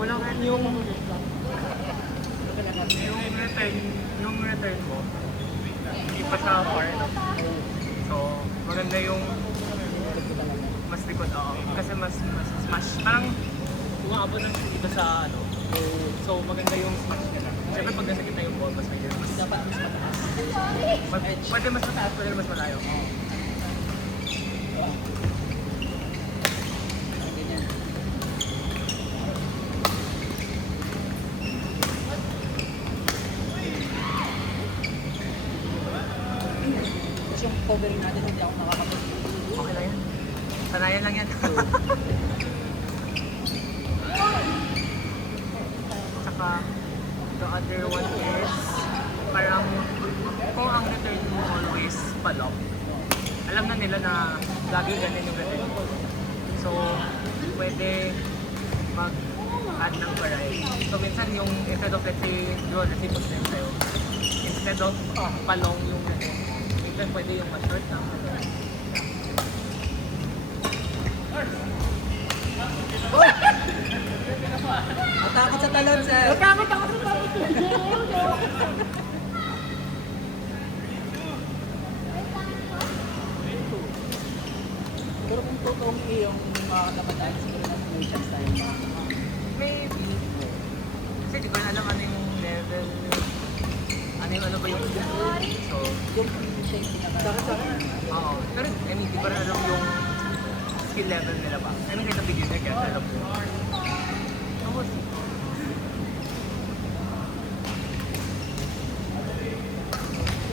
Wala ka yung return mo, hindi pa siya far enough. So, maganda yung mas likod, oo. Kasi mas smash. Parang umaabot ng dito sa ano. So, maganda yung smash ka na. Siyempre, pag nasa kita yung ball, mas medyo mas dapat mas mataas. Pwede mas mataas, pwede mas malayo. Yung covering natin, hindi ako nakakapag. Okay lang yan. Sanayan lang yan. Tsaka, the other one is, parang, kung ang return mo always palop, alam na nila na lagi ganun yung return mo. So, pwede mag-add ng variety. So, minsan yung, instead of, let's say, draw recipos na yun sa'yo, instead of palong yung return, minsan pwede yung ma-short lang. Matakot sa talon, sir. Takot ako sa takot! Pero kung totoong yung mga katamatayan, siguro na may chance tayo. Maybe. Kasi di ko na alam ano yung level, ano ba yung so, Yung safety na ba? oo. Pero, I mean, di ko na alam yung skill level nila ba. I mean, kahit na beginner, kaya alam ko. Ako,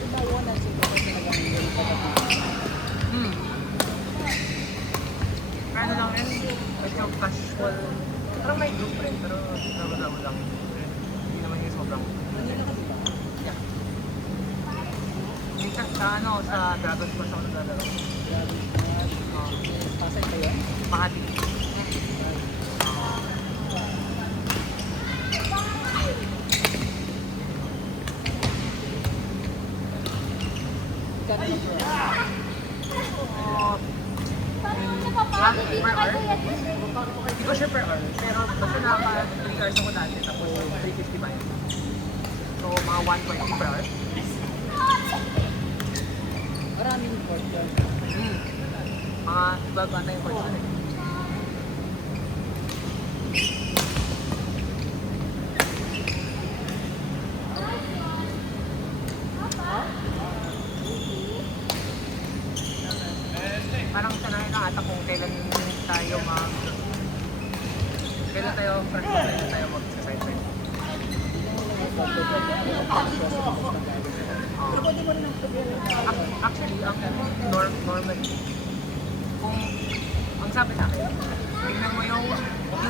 Tawa na siguro talagang hindi pa natin. Ano lang yun, medyo casual. Parang may group rin, pero labo-labo lang. Hindi naman yung sobrang. Manila ka diba? Yeah. Minsan sa ano, sa Dragon Force ako naglalaro. Grabe na. Pasay ba yun? Makati. Kano na bro? Per hour? Hindi ko sure per hour, pero basta nakaka 3 hours ako dati, tapos 350 ba yun? So, mga 120 per hour. Maraming court yun. Mga 12 ata yung course na. Parang sanayin lang ata kung kailan tayo kailan tayo first kailan tayo mag-exercise rin. Pero pwede mo rin ang sabihin. Actually, ang normally, kung ang sabi sa akin, tingnan mo yung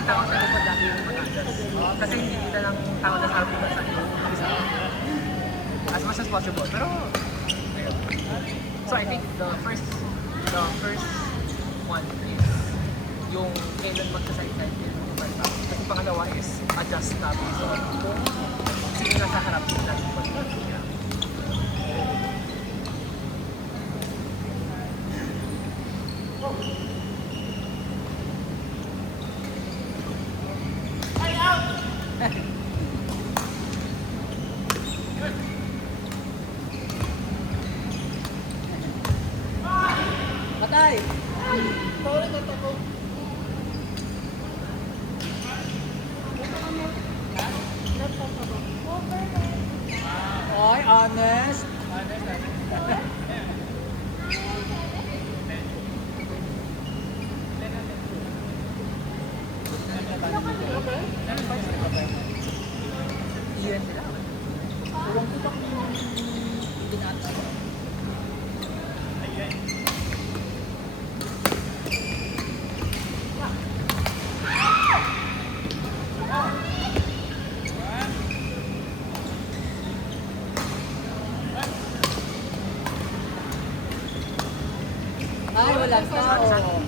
tao sa likod lagi yung mag-adjust. Kasi hindi kita lang tao na sabi mo sa isa. As much as possible. Pero, ayun. So I think the first one is yung kailan magsa-side-side yung first half. Kasi pangalawa is adjust na based on kung sino nasa harap sila ng likod. Patay! Ay, honest. Iyan sila. Binata. Ay, walang tao.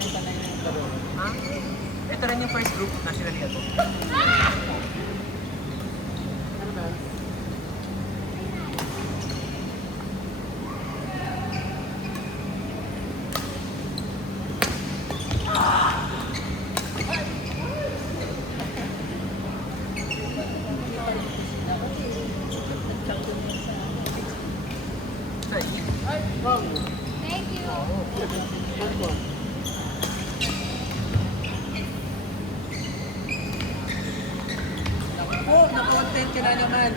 sanay-sanay na yung laro. Ah, ito rin yung first group nationally ako. Ano ba? Sorry. Wrong. Thank you. Good one. Naku, na-content ka na naman.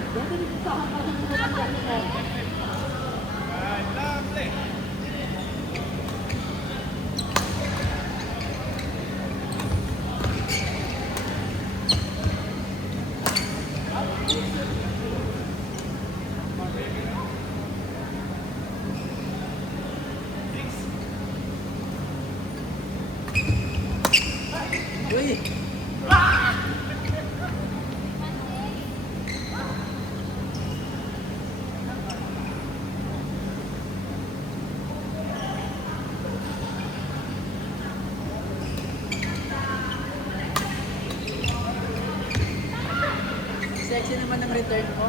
Uy! Sexy naman ang return mo.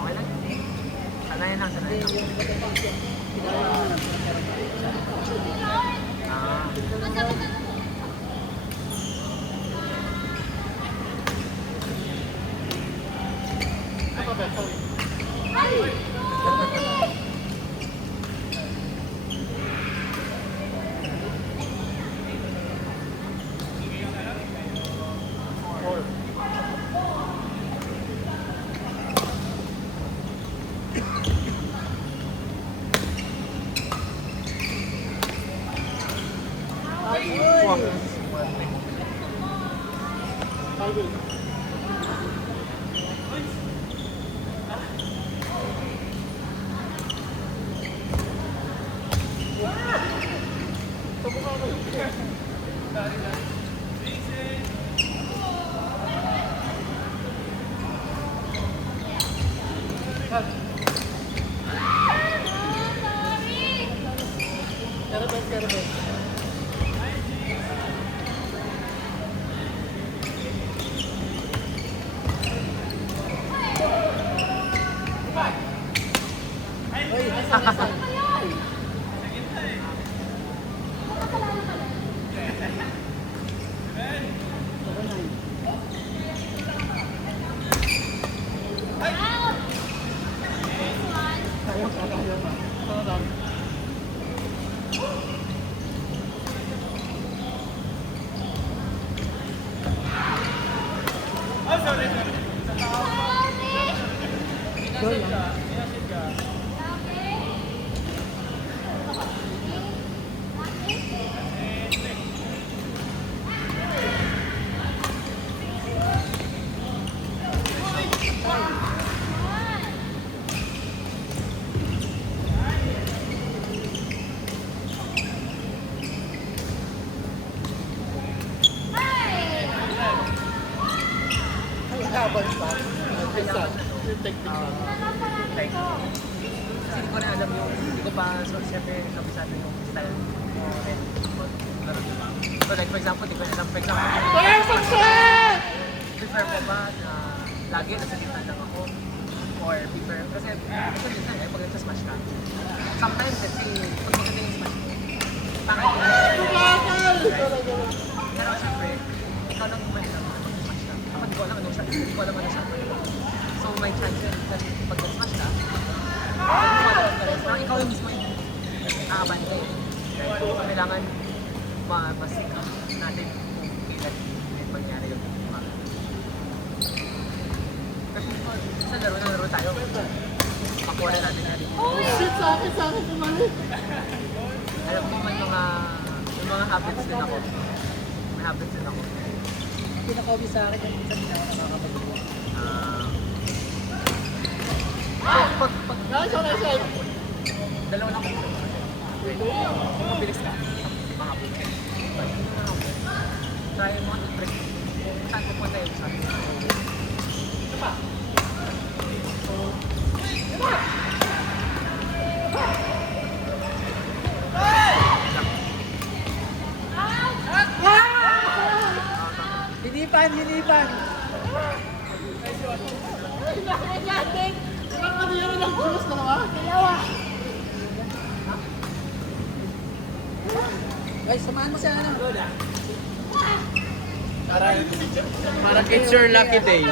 Okay lang. Sanayan lang, sanayan lang. Ah. Wow. Habang pa. Isa. Yung technique. Like, kasi hindi ko na alam yung, hindi ko pa, so, siyempre, kabisado yung style mo and laro diba? So like, for example, hindi ko na alam, for example, prefer mo ba na lagi nasa gitna lang ako? Or prefer, kasi ito gitna eh, pag nagsa-smash ka. Sometimes, let's say, pag maganda yung smash mo, pangit yung pero siyempre, ikaw lang yung mahirap na mag-smash ka. Kapag hindi ko alam anong shot, hindi ko alam anong shot mo. So may chance yun, kasi pag nag-smash ka, parang ikaw yung mismo yung aabante. So kailangan ma-stick up natin kung kailan yung mangyari yung kasi sa laro tayo, makuha na natin na rin. Oh shit! Sa akin tumalik! Alam mo, may mga habits din ako. May habits din ako. Pinaka-hobby sa akin yung minsan hindi ako nakakapag-iwa. Nice one! Dalawa na ako. Mabilis ka. Mga habits. Try mo ang trick. saan pupunta yung shot. Ito pa. Hinipan! Guys, samahan mo siya ano? Parang it's your lucky day.